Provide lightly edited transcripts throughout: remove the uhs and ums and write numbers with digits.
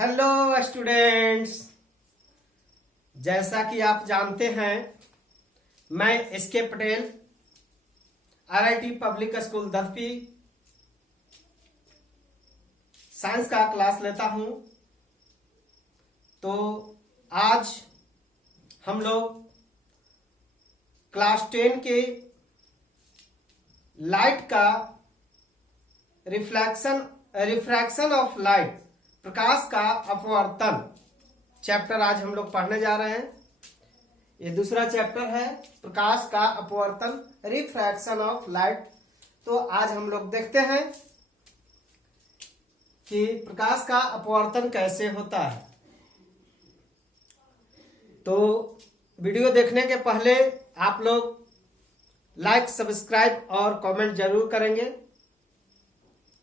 Hello students, जैसा कि आप जानते हैं मैं S K Patel RIT public school दधपी साइंस का क्लास लेता हूं। तो आज हम लोग क्लास 10 के लाइट का रिफ्रैक्शन ऑफ लाइट, प्रकाश का अपवर्तन चैप्टर आज हम लोग पढ़ने जा रहे हैं। ये दूसरा चैप्टर है, प्रकाश का अपवर्तन, रिफ्रैक्शन ऑफ लाइट। तो आज हम लोग देखते हैं कि प्रकाश का अपवर्तन कैसे होता है। तो वीडियो देखने के पहले आप लोग लाइक, सब्सक्राइब और कमेंट जरूर करेंगे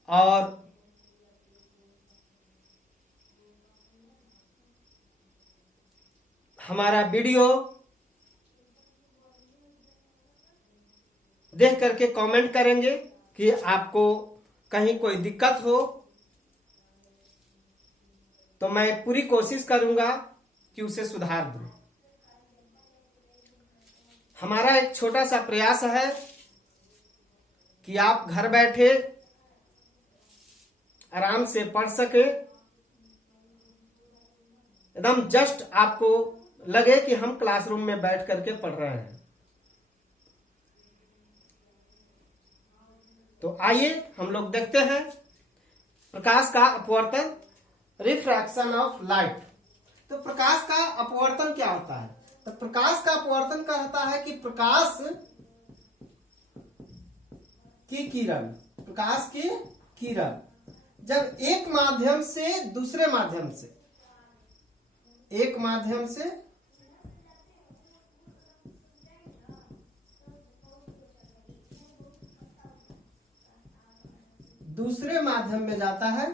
और हमारा वीडियो देख करके कमेंट करेंगे कि आपको कहीं कोई दिक्कत हो तो मैं पूरी कोशिश करूंगा कि उसे सुधार दूं। हमारा एक छोटा सा प्रयास है कि आप घर बैठे आराम से पढ़ सके, एकदम जस्ट आपको लगे कि हम क्लासरूम में बैठ करके पढ़ रहे हैं। तो आइए हम लोग देखते हैं प्रकाश का अपवर्तन, रिफ्रैक्शन ऑफ लाइट। तो प्रकाश का अपवर्तन क्या होता है? तो प्रकाश का अपवर्तन क्या होता है कि प्रकाश की किरण जब एक माध्यम से दूसरे माध्यम से दूसरे माध्यम में जाता है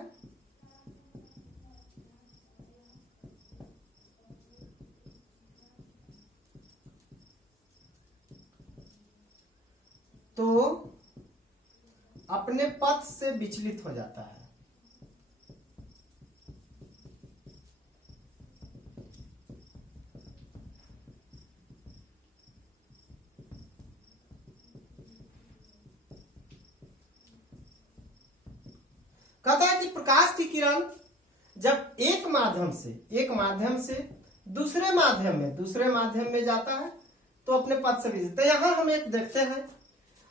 तो अपने पथ से विचलित हो जाता है। कहता है कि प्रकाश की किरण जब एक माध्यम से दूसरे माध्यम में जाता है तो अपने पथ से विचलित। तो यहां हम एक देखते हैं,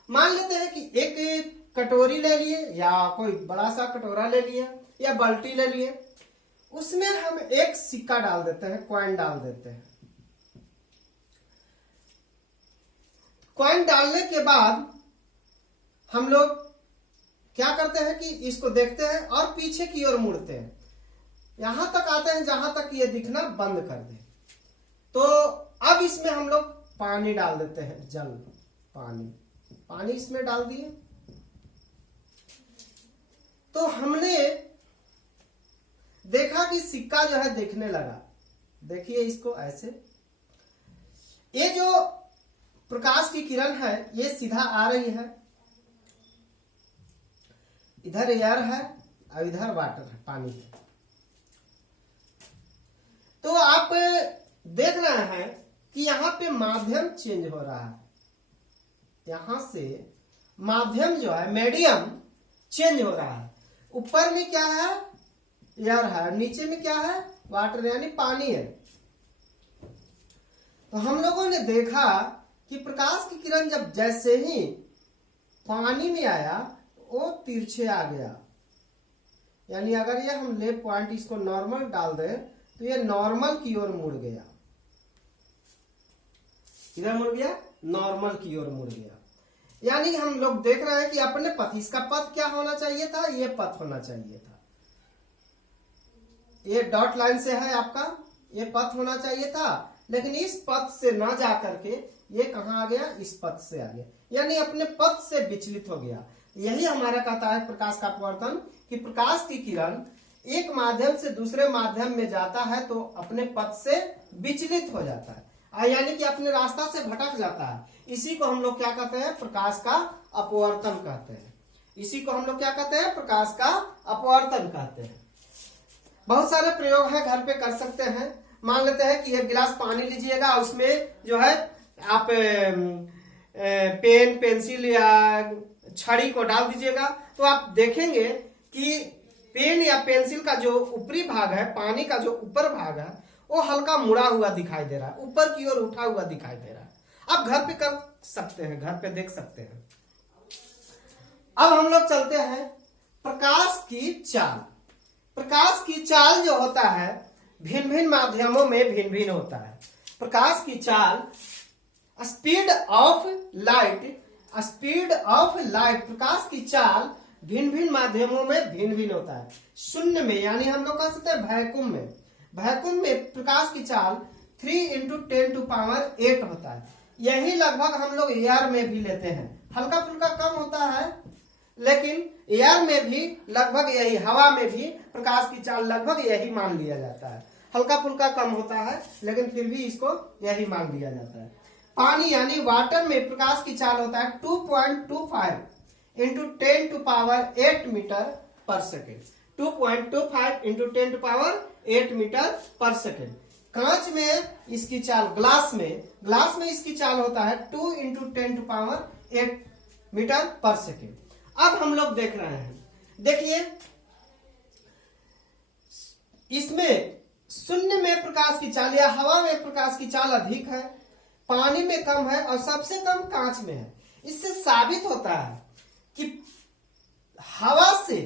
मान लेते हैं कि एक कटोरी ले लिए या कोई बड़ा सा कटोरा ले लिया या बाल्टी ले लिए, उसमें हम एक सिक्का डाल देते हैं, कॉइन डाल देते हैं। कॉइन डालने के बाद हम लोग क्या करते हैं कि इसको देखते हैं और पीछे की ओर मुड़ते हैं, यहां तक आते हैं जहां तक ये दिखना बंद कर दे। तो अब इसमें हम लोग पानी डाल देते हैं, पानी इसमें डाल दिए। तो हमने देखा कि सिक्का जो है देखने लगा। देखिए इसको ऐसे, ये जो प्रकाश की किरण है ये सीधा आ रही है, इधर एयर है और इधर वाटर है, पानी है। तो आप देख रहे हैं कि यहां पे माध्यम चेंज हो रहा है, यहां से माध्यम जो है, मीडियम चेंज हो रहा है। ऊपर में क्या है? एयर है, नीचे में क्या है? वाटर यानी पानी है। तो हम लोगों ने देखा कि प्रकाश की किरण जब जैसे ही पानी में आया वो तिरछे आ गया, यानी अगर ये हम ले पॉइंट इसको नॉर्मल डाल दें तो ये नॉर्मल की ओर मुड़ गया। किधर मुड़ गया? नॉर्मल की ओर मुड़ गया। यानी हम लोग देख रहे हैं कि अपने पथ, इसका पथ क्या होना चाहिए था? ये पथ होना चाहिए था, ये डॉट लाइन से है आपका, ये पथ होना चाहिए था। लेकिन इस पथ से ना जा करके ये कहां आ गया? इस पथ से आ गया, यानी अपने पथ से विचलित हो गया। यही हमारा कहता है प्रकाश का अपवर्तन, कि प्रकाश की किरण एक माध्यम से दूसरे माध्यम में जाता है तो अपने पथ से विचलित हो जाता है, यानी कि अपने रास्ता से भटक जाता है। इसी को हम लोग क्या कहते हैं? प्रकाश का अपवर्तन कहते हैं। इसी को हम लोग क्या कहते हैं? प्रकाश का अपवर्तन कहते हैं। बहुत सारे प्रयोग है, घर पे कर सकते हैं। मान लेते हैं कि एक गिलास पानी लीजिएगा, उसमें जो है आप पेन पेंसिल या छड़ी को डाल दीजिएगा, तो आप देखेंगे कि पेन या पेंसिल का जो ऊपरी भाग है, पानी का जो ऊपर भाग है, वो हल्का मुड़ा हुआ दिखाई दे रहा है, ऊपर की ओर उठा हुआ दिखाई दे रहा है। आप घर पे कर सकते हैं, घर पे देख सकते हैं। अब हम लोग चलते हैं प्रकाश की चाल। प्रकाश की चाल जो होता है भिन्न भिन्न माध्यमों में भिन्न भिन्न होता है। प्रकाश की चाल, speed of light, speed of light, प्रकाश की चाल भिन्न भिन्न माध्यमों में भिन्न भिन्न होता है। शून्य में, यानी हम लोग कह सकते हैं वैक्यूम में, वैक्यूम में प्रकाश की चाल 3 × 10⁸ होता है। यही लगभग हम लोग एयर में भी लेते हैं, हल्का फुल्का कम होता है, लेकिन एयर में भी लगभग यही, हवा में भी प्रकाश की चाल लगभग यही मान लिया जाता है। हल्का फुल्का कम होता है, लेकिन फिर भी इसको यही मान लिया जाता है। पानी यानी वाटर में प्रकाश की चाल होता है 2.25 × 10⁸ मीटर/सेकेंड। 2.25 × 10⁸ मीटर/सेकेंड। कांच में इसकी चाल, ग्लास में इसकी चाल होता है 2 × 10⁸ मीटर/सेकेंड। अब हम लोग देख रहे हैं, देखिए इसमें शून्य में प्रकाश की चाल या हवा में प्रकाश की चाल अधिक है, पानी में कम है और सबसे कम कांच में है। इससे साबित होता है कि हवा से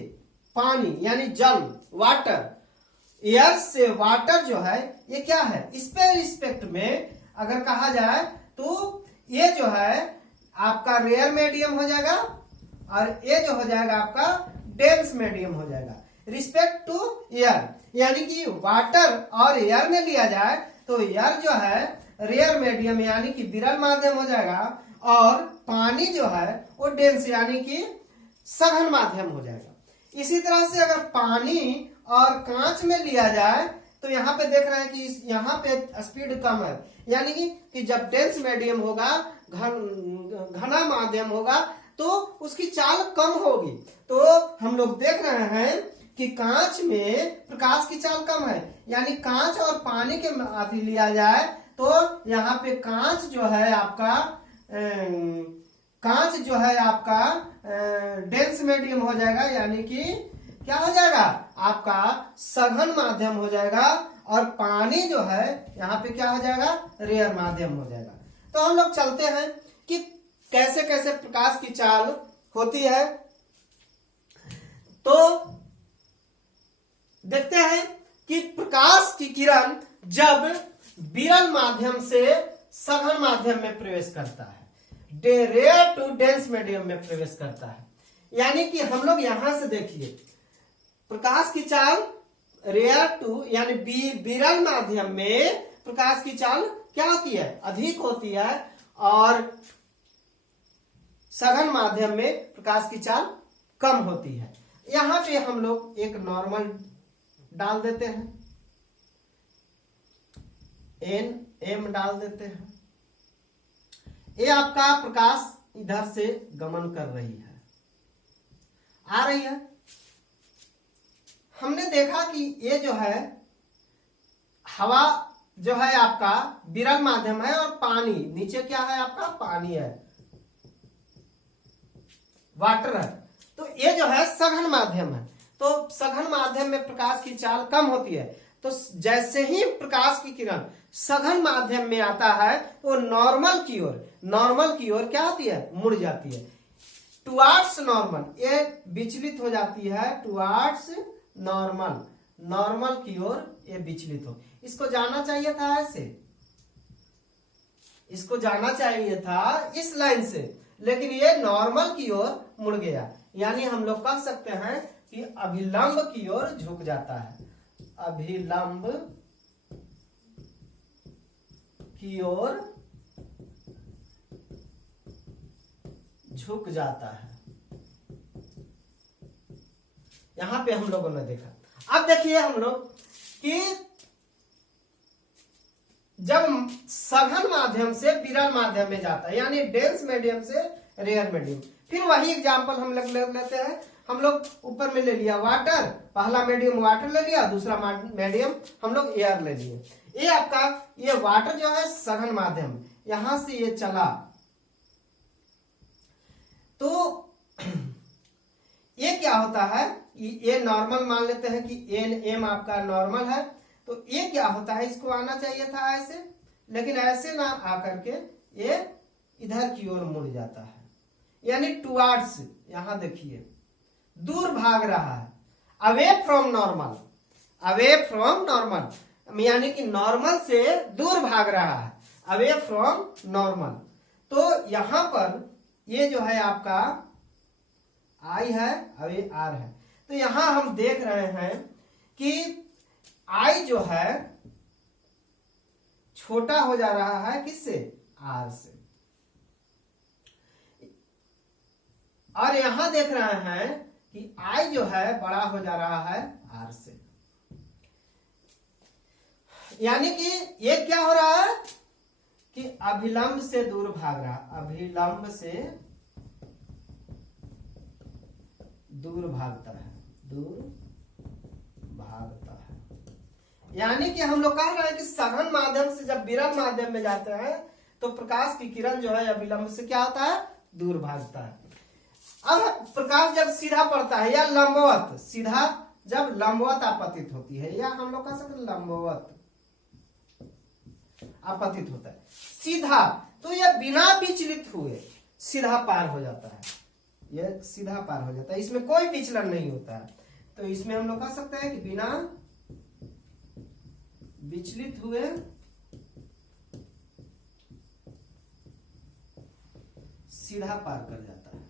पानी यानी जल, वाटर, एयर से वाटर जो है ये क्या है, इस पे रिस्पेक्ट में अगर कहा जाए तो ये जो है आपका रेयर मीडियम हो जाएगा और ये जो हो जाएगा आपका डेंस मीडियम हो जाएगा रिस्पेक्ट टू एयर। यानी कि वाटर और एयर में लिया जाए तो एयर जो है रेयर मीडियम यानी कि विरल माध्यम हो जाएगा, और पानी जो है वो डेंस यानी कि सघन माध्यम हो जाएगा। इसी तरह से अगर पानी और कांच में लिया जाए तो यहाँ पे देख रहे हैं कि यहाँ पे स्पीड कम है, यानी कि जब डेंस मीडियम होगा, घना माध्यम होगा, तो उसकी चाल कम होगी। तो हम लोग देख रहे हैं कि कांच में प्रकाश की चाल कम है, यानी कांच और पानी के अभी लिया जाए तो यहाँ पे कांच जो है आपका डेंस मीडियम हो जाएगा, यानी कि क्या हो जाएगा आपका सघन माध्यम हो जाएगा, और पानी जो है यहाँ पे क्या हो जाएगा, रेयर माध्यम हो जाएगा। तो हम लोग चलते हैं कि कैसे कैसे प्रकाश की चाल होती है। तो देखते हैं कि प्रकाश की किरण जब विरल माध्यम से सघन माध्यम में प्रवेश करता है, रेयर टू डेंस मीडियम में प्रवेश करता है, यानी कि हम लोग यहां से देखिए प्रकाश की चाल रेयर टू यानी विरल माध्यम में प्रकाश की चाल क्या होती है, अधिक होती है, और सघन माध्यम में प्रकाश की चाल कम होती है। यहां पे हम लोग एक नॉर्मल डाल देते हैं, एम डाल देते हैं। ये आपका प्रकाश इधर से गमन कर रही है, आ रही है। हमने देखा कि ये जो है हवा जो है आपका विरल माध्यम है, और पानी नीचे क्या है आपका, पानी है, वाटर है। तो ये जो है सघन माध्यम है, तो सघन माध्यम में प्रकाश की चाल कम होती है। तो जैसे ही प्रकाश की किरण सघन माध्यम में आता है तो नॉर्मल की ओर क्या होती है, मुड़ जाती है, टुवार्ड्स नॉर्मल, ये विचलित हो जाती है टुवार्ड्स नॉर्मल की ओर ये विचलित हो। इसको जाना चाहिए था ऐसे, इसको जाना चाहिए था इस लाइन से, लेकिन ये नॉर्मल की ओर मुड़ गया, यानी हम लोग कह सकते हैं कि अभिलंब की ओर झुक जाता है, अभिलंब की ओर झुक जाता है। यहां पे हम लोगों ने देखा। अब देखिए हम लोग कि जब सघन माध्यम से विरल माध्यम में जाता है, यानी डेंस मीडियम से रेयर मीडियम, फिर वही एग्जांपल हम लोग ले लेते हैं। हम लोग ऊपर में ले लिया वाटर, पहला मीडियम वाटर ले लिया, दूसरा मीडियम हम लोग एयर ले लिए। ये आपका ये वाटर जो है सघन माध्यम, यहां से ये चला तो ये क्या होता है, ये नॉर्मल मान लेते हैं कि एन एम आपका नॉर्मल है, तो ये क्या होता है, इसको आना चाहिए था ऐसे, लेकिन ऐसे ना आकर के ये इधर की ओर मुड़ जाता है, यानी टुवार्ड्स, यहां देखिए दूर भाग रहा है, away from normal, away from normal, यानी कि नॉर्मल से दूर भाग रहा है, अवे फ्रॉम नॉर्मल। तो यहां पर ये जो है आपका आई है, अवे आर है, तो यहां हम देख रहे हैं कि आई जो है छोटा हो जा रहा है किससे, आर से, और यहां देख रहे हैं कि आई जो है बड़ा हो जा रहा है आर से, यानी कि ये क्या हो रहा है कि अभिलंब से दूर भाग रहा, अभिलंब से दूर भागता है, दूर भागता है। यानी कि हम लोग कह रहे हैं कि सघन माध्यम से जब विरल माध्यम में जाते हैं तो प्रकाश की किरण जो है अभिलंब से क्या होता है, दूर भागता है। अब प्रकाश जब सीधा पड़ता है या लंबवत, सीधा जब लंबवत आपतित होती है, या हम लोग कह सकते लंबवत आपतित होता है सीधा, तो यह बिना विचलित हुए सीधा पार हो जाता है, यह सीधा पार हो जाता है, इसमें कोई विचलन नहीं होता है। तो इसमें हम लोग कह सकते हैं कि बिना विचलित हुए सीधा पार कर जाता है।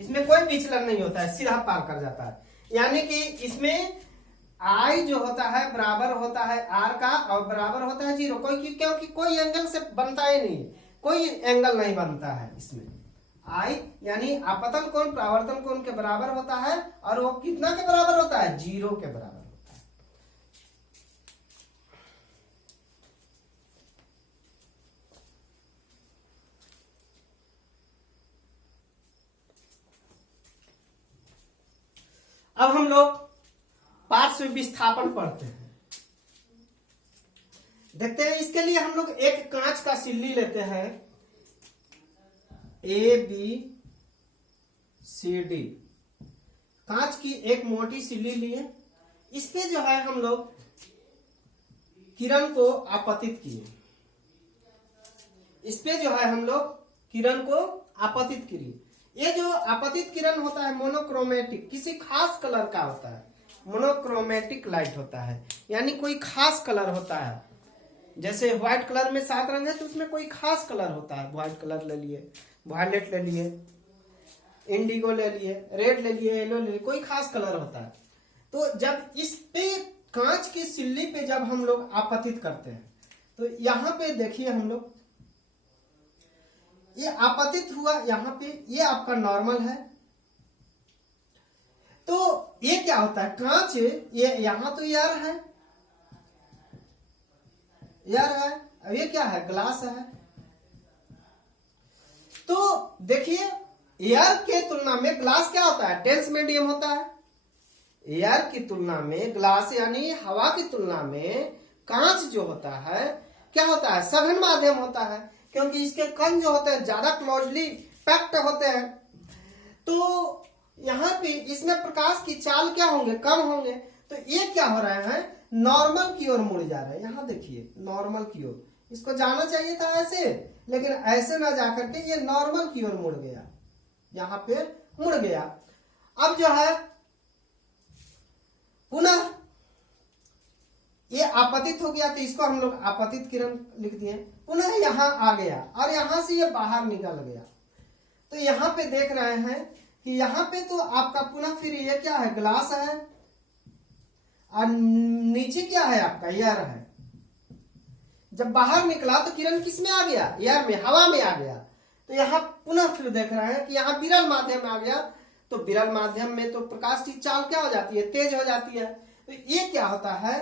इसमें कोई विचलन नहीं होता है, सीधा पार कर जाता है। यानी कि इसमें आई जो होता है बराबर होता है आर का, और बराबर होता है 0, क्योंकि कोई एंगल से बनता ही नहीं, कोई एंगल नहीं बनता है इसमें। आई यानी आपतन कोण परावर्तन कोण के बराबर होता है, और वो कितना के बराबर होता है, 0 के बराबर होता है। अब हम लोग पार्श्व विस्थापन पढ़ते हैं, देखते हैं। इसके लिए हम लोग एक कांच का सिल्ली लेते हैं, ए बी सी डी, कांच की एक मोटी सिल्ली लिए, इस पे जो है हम लोग किरण को आपतित किए, इस पे जो है हम लोग किरण को आपतित किए। ये जो आपतित किरण होता है मोनोक्रोमेटिक, किसी खास कलर का होता है, मोनोक्रोमेटिक लाइट होता है, यानी कोई खास कलर होता है। जैसे व्हाइट कलर में 7 रंग है तो उसमें कोई खास कलर होता है, व्हाइट कलर ले लिए, वायलेट ले लिए, इंडिगो ले लिए, रेड ले लिए, येलो ले लिए, कोई खास कलर होता है। तो जब इस पे कांच की सिल्ली पे जब हम लोग आपतित करते हैं तो यहाँ पे देखिए हम लोग ये आपतित हुआ, यहाँ पे ये आपका नॉर्मल है। तो ये क्या होता है, कांच ये यहाँ तो एयर है, एयर है, अब ये क्या है, ग्लास है। तो देखिए एयर के तुलना में ग्लास क्या होता है, डेंस मीडियम होता है। एयर की तुलना में ग्लास यानी हवा की तुलना में कांच जो होता है क्या होता है, सघन माध्यम होता है, क्योंकि इसके कण जो होते हैं ज्यादा क्लोजली पैक्ड होते हैं। तो यहाँ पे इसमें प्रकाश की चाल क्या होंगे, कम होंगे। तो ये क्या हो रहा है, नॉर्मल की ओर मुड़ जा रहा है। यहाँ देखिए नॉर्मल की ओर, इसको जाना चाहिए था ऐसे, लेकिन ऐसे ना जाकर के ये नॉर्मल की ओर मुड़ गया, यहाँ पे मुड़ गया। अब जो है पुनः ये आपतित हो गया, तो इसको हम लोग आपतित किरण लिख दिए। पुनः यहाँ आ गया और यहाँ से ये बाहर निकल गया। तो यहाँ पे देख रहे हैं कि यहाँ पे तो आपका पुनः फिर ये क्या है, ग्लास है, और नीचे क्या है आपका, एयर है। जब बाहर निकला तो किरण किस में आ गया, एयर में, हवा में आ गया। तो यहाँ पुनः फिर देख रहे हैं कि यहाँ विरल माध्यम में आ गया। तो विरल माध्यम में तो प्रकाश की चाल क्या हो जाती है, तेज हो जाती है। तो ये क्या होता है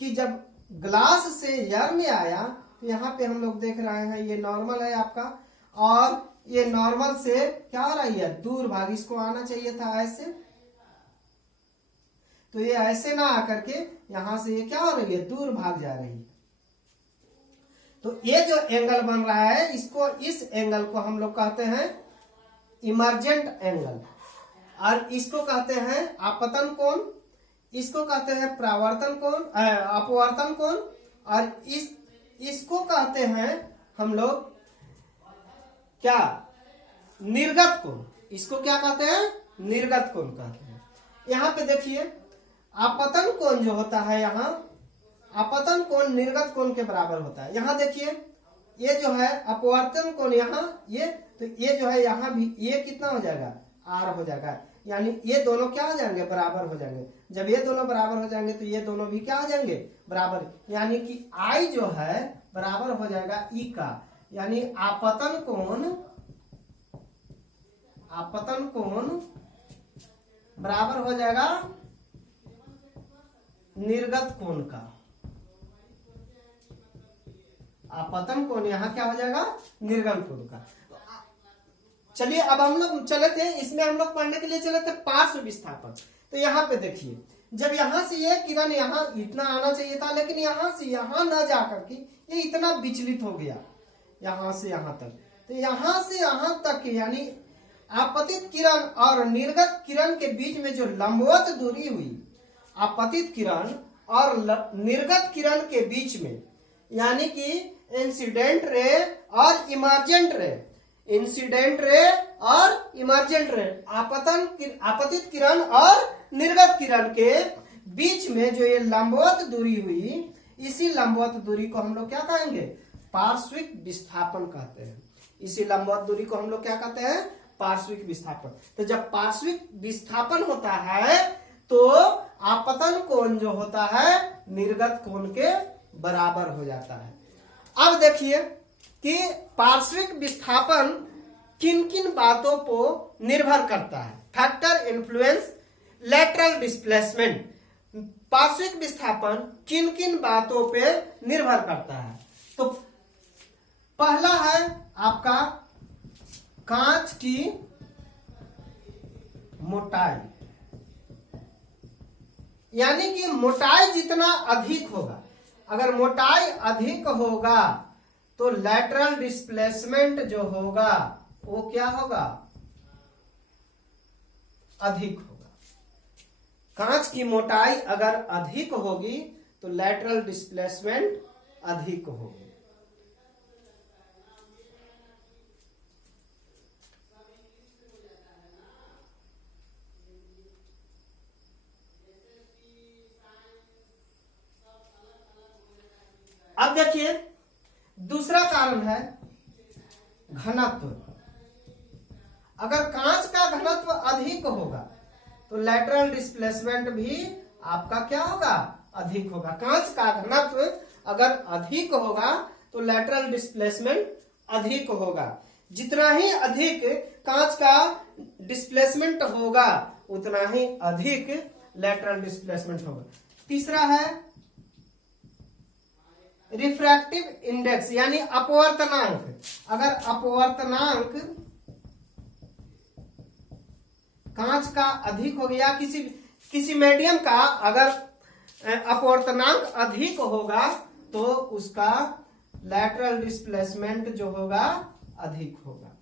कि जब ग्लास से एयर में आया तो यहाँ पे हम लोग देख रहे हैं ये नॉर्मल है आपका, और ये नॉर्मल से क्या हो रही है, दूर भाग, इसको आना चाहिए था ऐसे, तो ये ऐसे ना आकर के यहां से ये क्या हो रही है, दूर भाग जा रही है। तो ये जो एंगल बन रहा है इसको, इस एंगल को हम लोग कहते हैं इमर्जेंट एंगल, और इसको कहते हैं आपतन कोण, इसको कहते हैं परावर्तन कोण, अपवर्तन कोण, और इसको कहते हैं हम लोग क्या, निर्गत कोण। इसको क्या कहते हैं, निर्गत कोण कहते हैं। यहाँ पे देखिए आपतन कोण जो होता है, यहाँ आपतन कोण निर्गत कोण के बराबर होता है। यहाँ देखिए ये जो है अपवर्तन कोण, यहाँ ये, तो ये जो है यहाँ भी ये कितना हो जाएगा, आर हो जाएगा, यानी ये दोनों क्या हो जाएंगे, बराबर हो जाएंगे। जब ये दोनों बराबर हो जाएंगे तो ये दोनों भी क्या हो जाएंगे, बराबर, यानी कि आई जो है बराबर हो जाएगा ई का, यानी आपतन कोण बराबर हो जाएगा निर्गत कोण का। आपतन कोण यहाँ क्या हो जाएगा, निर्गत कोण का। चलिए अब हम लोग चले थे, इसमें हम लोग पढ़ने के लिए चले थे पार्श्व विस्थापन। तो यहाँ पे देखिए, जब यहाँ से ये किरण यहाँ इतना आना चाहिए था, लेकिन यहाँ से यहाँ न जा करके ये इतना विचलित हो गया, यहाँ से यहाँ तक। तो यहाँ से यहाँ तक यानी आपतित किरण और निर्गत किरण के बीच में जो लंबवत दूरी हुई, आपतित किरण और निर्गत किरण के बीच में, यानी कि इंसिडेंट रे और इमर्जेंट रे, इंसिडेंट रे और इमर्जेंट रे, आपतित किरण और निर्गत किरण के बीच में जो ये लंबवत दूरी हुई, इसी लंबवत दूरी को हम लोग क्या कहेंगे, पार्श्विक विस्थापन कहते हैं। इसी लंबवत दूरी को हम लोग क्या कहते हैं, पार्श्विक विस्थापन। तो जब पार्श्विक विस्थापन होता है तो आपतन कोण जो होता है निर्गत कोण के बराबर हो जाता है। अब देखिए कि पार्श्विक विस्थापन किन किन बातों को निर्भर करता है। फैक्टर इन्फ्लुएंस लेटरल डिस्प्लेसमेंट, पार्श्विक विस्थापन किन किन बातों पे निर्भर करता है। तो पहला है आपका कांच की मोटाई, यानी कि मोटाई जितना अधिक होगा, अगर मोटाई अधिक होगा तो लैटरल डिस्प्लेसमेंट जो होगा वो क्या होगा, अधिक होगा। कांच की मोटाई अगर अधिक होगी तो लैटरल डिस्प्लेसमेंट अधिक होगी। अब देखिए दूसरा कारण है घनत्व। अगर कांच का घनत्व अधिक होगा तो लैटरल डिस्प्लेसमेंट भी आपका क्या होगा, अधिक होगा। कांच का घनत्व अगर अधिक होगा तो लैटरल डिस्प्लेसमेंट अधिक होगा। जितना ही अधिक कांच का डिस्प्लेसमेंट होगा उतना ही अधिक लैटरल डिस्प्लेसमेंट होगा। तीसरा है रिफ्रैक्टिव इंडेक्स, यानी अपवर्तनांक। अगर अपवर्तनांक कांच का अधिक हो गया, किसी मीडियम का अगर अपवर्तनांक अधिक होगा तो उसका लैटरल डिस्प्लेसमेंट जो होगा अधिक होगा।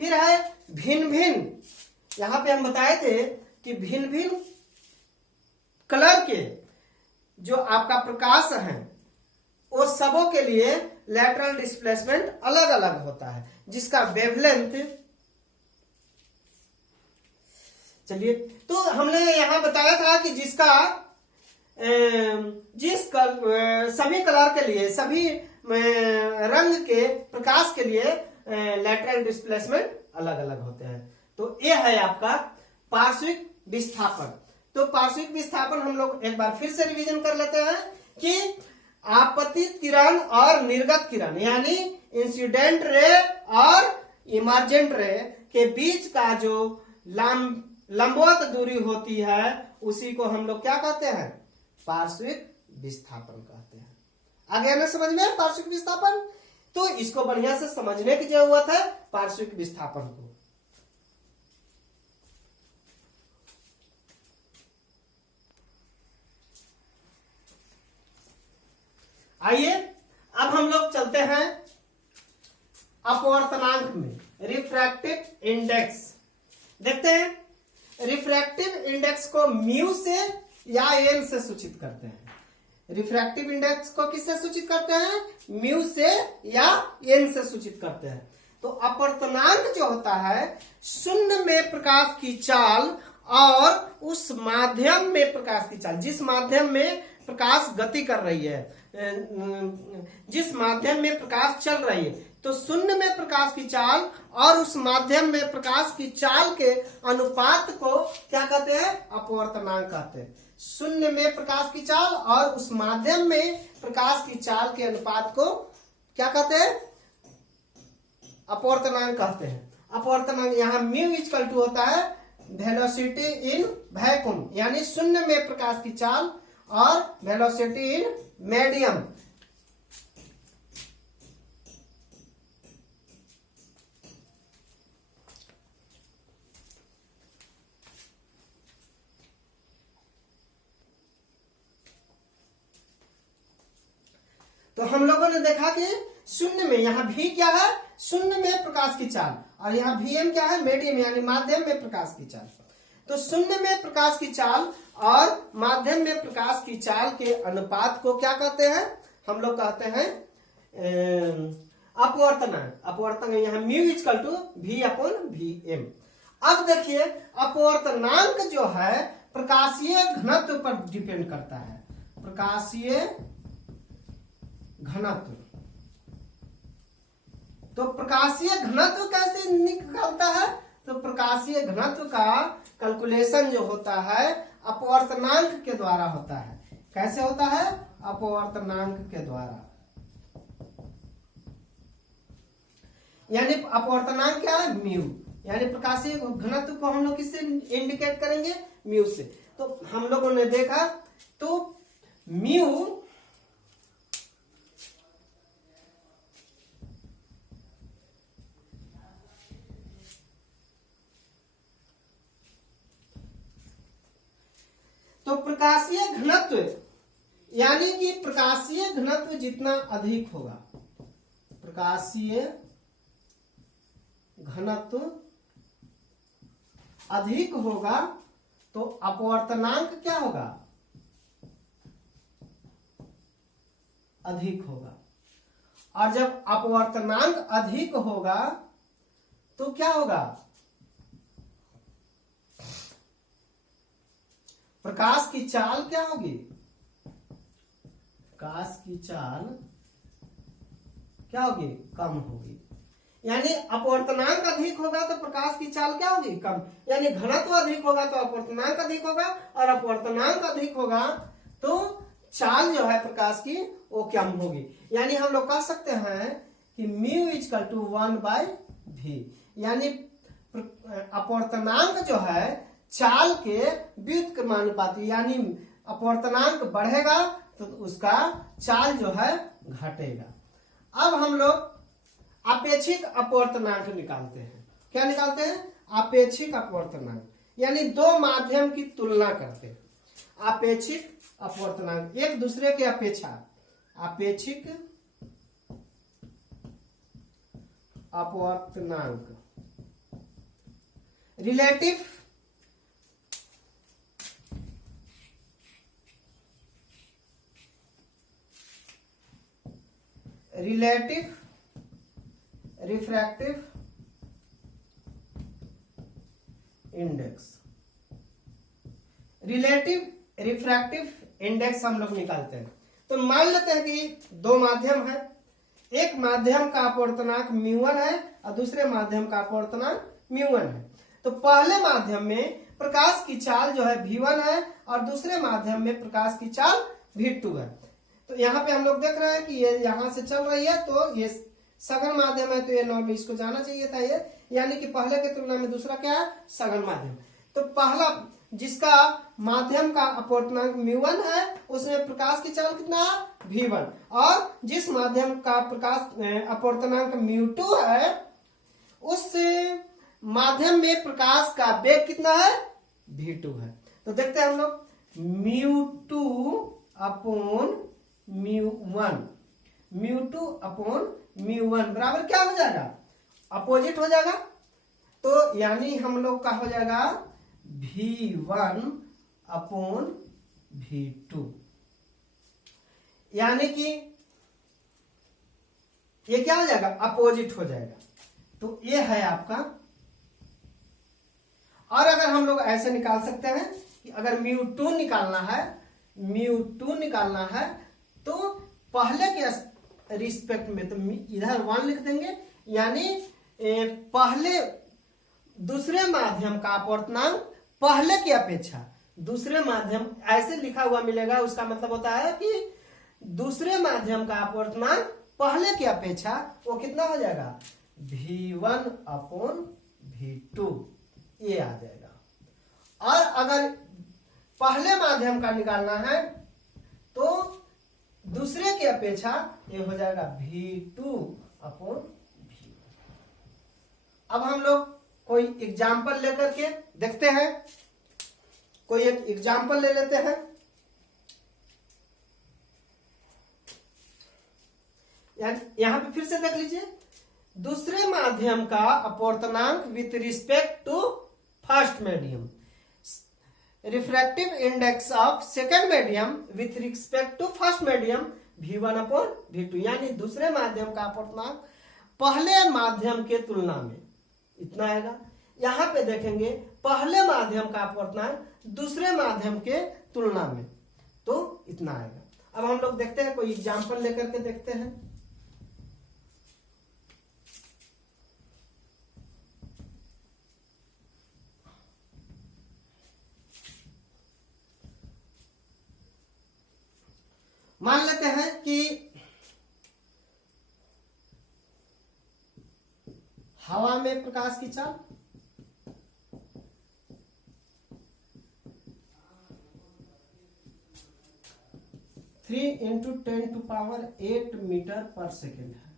फिर है भिन्न भिन्न, यहां पे हम बताए थे कि भिन्न भिन्न कलर के जो आपका प्रकाश है वो सबों के लिए लैटरल डिस्प्लेसमेंट अलग अलग होता है, जिसका वेवलेंथ, चलिए तो हमने यहां बताया था कि सभी कलर के लिए, सभी रंग के प्रकाश के लिए लैटरल डिस्प्लेसमेंट अलग अलग होते हैं। तो ये है आपका पार्श्विक विस्थापन। तो पार्श्विक विस्थापन हम लोग एक बार फिर से रिवीजन कर लेते हैं कि आपतित किरण और निर्गत किरण, यानी इंसिडेंट रे और इमर्जेंट रे के बीच का जो लंबवत दूरी होती है उसी को हम लोग क्या कहते हैं, पार्श्विक विस्थापन कहते हैं। आ गया ना समझ में पार्श्विक विस्थापन। तो इसको बढ़िया से समझने की जरूरत है पार्श्विक विस्थापन को। आइए अब हम लोग चलते हैं अपवर्तनांक में, रिफ्रैक्टिव इंडेक्स। देखते हैं रिफ्रैक्टिव इंडेक्स को म्यू से या एन से सूचित करते हैं। रिफ्रैक्टिव इंडेक्स को किससे सूचित करते हैं? म्यू से या एन से सूचित करते हैं। तो अपवर्तनांक जो होता है शून्य में प्रकाश की चाल और उस माध्यम में प्रकाश की चाल, जिस माध्यम में प्रकाश गति कर रही है, जिस माध्यम में प्रकाश चल रही है, तो शून्य में प्रकाश की चाल और उस माध्यम में प्रकाश की चाल के अनुपात को क्या कहते हैं? अपवर्तनांक कहते हैं। शून्य में प्रकाश की चाल और उस माध्यम में प्रकाश की चाल के अनुपात को क्या कहते हैं? अपवर्तनांक कहते हैं। अपवर्तनांक यहाँ म्यू इक्वल टू होता है वेलोसिटी इन वैक्यूम, यानी शून्य में प्रकाश की चाल और वेलोसिटी इन मीडियम। तो हम लोगों ने देखा कि शून्य में, यहाँ भी क्या है? शून्य में प्रकाश की चाल, और यहाँ Vm क्या है? मीडियम यानी माध्यम में प्रकाश की चाल। तो शून्य में प्रकाश की चाल और माध्यम में प्रकाश की चाल के अनुपात को क्या कहते हैं? हम लोग कहते हैं अपवर्तनांक। अपवर्तनांक यहाँ mu equal to V upon Vm। अब देखिए अपवर्तनांक जो है प्रकाशीय घनत्व पर डिपेंड करता है। प्रकाशीय घनत्व, तो प्रकाशीय घनत्व कैसे निकलता है? तो प्रकाशीय घनत्व का कैलकुलेशन जो होता है अपवर्तनांक के द्वारा होता है। कैसे होता है? अपवर्तनांक के द्वारा। यानी अपवर्तनांक क्या है? म्यू, यानी प्रकाशीय घनत्व को हम लोग किससे इंडिकेट करेंगे? म्यू से। तो हम लोगों ने देखा तो म्यू तो प्रकाशीय घनत्व, यानी कि प्रकाशीय घनत्व जितना अधिक होगा, प्रकाशीय घनत्व अधिक होगा तो अपवर्तनांक क्या होगा? अधिक होगा। और जब अपवर्तनांक अधिक होगा तो क्या होगा? प्रकाश की चाल क्या होगी? प्रकाश की चाल क्या होगी? कम होगी। यानी अपवर्तनांक अधिक होगा तो प्रकाश की चाल क्या होगी? कम। यानी घनत्व अधिक होगा तो अपवर्तनांक अधिक होगा, और अपवर्तनांक अधिक होगा तो चाल जो है प्रकाश की वो कम होगी। यानी हम लोग कह सकते हैं कि म्यू इक्वल टू 1/v, यानी अपवर्तनांक जो है चाल के व्युत्क्रमानुपाती, यानी अपवर्तनांक बढ़ेगा तो उसका चाल जो है घटेगा। अब हम लोग आपेक्षिक अपवर्तनांक निकालते हैं। क्या निकालते हैं? आपेक्षिक अपवर्तनांक, यानी दो माध्यम की तुलना करते हैं। आपेक्षिक अपवर्तनांक एक दूसरे के अपेक्षा, आपेक्षिक अपवर्तनांक, relative refractive index. Relative refractive index हम लोग निकालते हैं। तो मान लेते हैं कि दो माध्यम है, एक माध्यम का अपवर्तनांक μ1 है और दूसरे माध्यम का अपवर्तनांक μ1 है। तो पहले माध्यम में प्रकाश की चाल जो है v1 है और दूसरे माध्यम में प्रकाश की चाल v2 है। तो यहाँ पे हम लोग देख रहे हैं कि ये यहाँ से चल रही है, तो ये सघन माध्यम है, तो ये नॉर्मल इसको जाना चाहिए था ये, यानी कि पहले की तुलना में दूसरा क्या है? सघन माध्यम। तो पहला जिसका माध्यम का अपवर्तनांक μ1 है उसमें प्रकाश की चाल कितना है v1, और जिस माध्यम का प्रकाश अपवर्तनांक μ2 है उस माध्यम में प्रकाश का वेग कितना है v2 है। तो देखते हैं हम लोग μ2 अपॉन μ1, μ2 अपॉन μ1 बराबर क्या हो जाएगा अपोजिट हो जाएगा। तो यानी हम लोग का हो जाएगा v1 अपॉन v2, यानी कि ये क्या हो जाएगा अपोजिट हो जाएगा। तो ये है आपका। और अगर हम लोग ऐसे निकाल सकते हैं कि अगर μ2 निकालना है तो पहले के रिस्पेक्ट में तो इधर 1 लिख देंगे, यानी पहले दूसरे माध्यम का अपवर्तनांक पहले की अपेक्षा दूसरे माध्यम ऐसे लिखा हुआ मिलेगा, उसका मतलब होता है कि दूसरे माध्यम का अपवर्तनांक पहले की अपेक्षा वो कितना हो जाएगा v1 अपॉन v2, ये आ जाएगा। और अगर पहले माध्यम का निकालना है तो दूसरे की अपेक्षा ये हो जाएगा v2 अपॉन v1। अब हम लोग कोई एग्जाम्पल लेकर के देखते हैं, कोई एक एग्जाम्पल ले लेते हैं। यहां पे फिर से देख लीजिए, दूसरे माध्यम का अपवर्तनांक with respect to first medium, refractive index of second medium with respect to first medium v1 upon v2, यानी दूसरे माध्यम का अपवर्तनांक पहले माध्यम के तुलना में इतना आएगा। यहां पे देखेंगे पहले माध्यम का अपवर्तनांक दूसरे माध्यम के तुलना में तो इतना आएगा। अब हम लोग देखते हैं, कोई एग्जाम्पल लेकर के देखते हैं। मान लेते हैं कि हवा में प्रकाश की चाल 3 × 10⁸ मीटर पर सेकेंड है,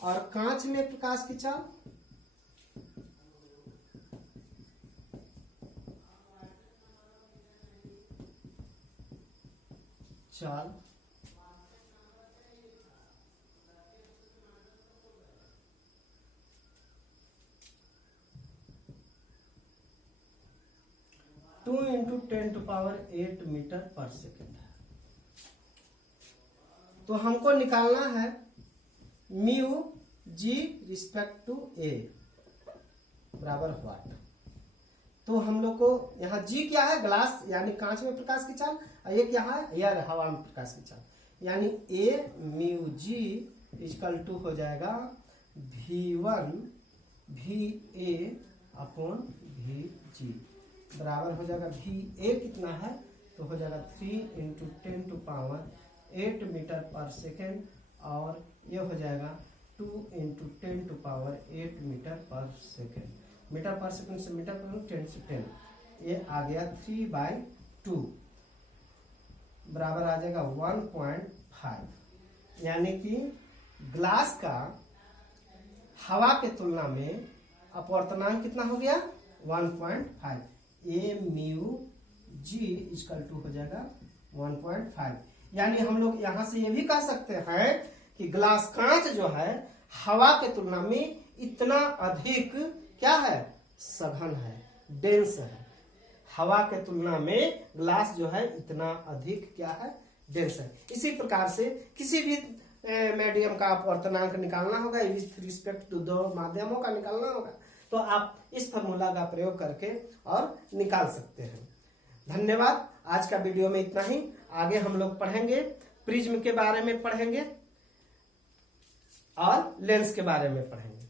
और कांच में प्रकाश की चाल 2 × 10⁸ मीटर पर सेकेंड है। तो हमको निकालना है म्यू जी रिस्पेक्ट टू ए बराबर व्हाट। तो हम लोग को यहाँ जी क्या है ग्लास यानी कांच में प्रकाश की चाल, और ये क्या है एयर हवा में प्रकाश की चाल, यानी ए म्यू जी इक्वल टू हो जाएगा v1 भी ए अपॉन भी जी बराबर हो जाएगा भी ए कितना है तो हो जाएगा 3 × 10⁸ मीटर पर सेकेंड, और ये हो जाएगा 2 × 10⁸ मीटर पर सेकेंड। मीटर पर सेकेंड से मीटर पर 10 से 10 ये आ गया 3/2 बराबर आ जाएगा 1.5, यानी कि ग्लास का हवा के तुलना में अपवर्तनांक कितना हो गया 1.5। ए म्यू जी इक्वल टू हो जाएगा 1.5, यानी हम लोग यहां से ये भी कह सकते हैं कि ग्लास कांच जो है हवा के तुलना में इतना अधिक क्या है सघन है, डेंस है। हवा के तुलना में ग्लास जो है इतना अधिक क्या है डेंस है। इसी प्रकार से किसी भी मीडियम का अपवर्तनांक निकालना होगा, विथ रिस्पेक्ट टू दो माध्यमों का निकालना होगा, तो आप इस फॉर्मूला का प्रयोग करके और निकाल सकते हैं। धन्यवाद। आज का वीडियो में इतना ही। आगे हम लोग पढ़ेंगे प्रिज्म के बारे में पढ़ेंगे और लेंस के बारे में पढ़ेंगे।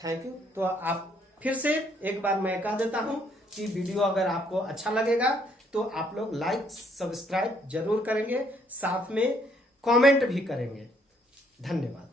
Thank you. तो आप फिर से एक बार मैं कह देता हूं कि वीडियो अगर आपको अच्छा लगेगा तो आप लोग लाइक सब्सक्राइब जरूर करेंगे, साथ में कमेंट भी करेंगे। धन्यवाद।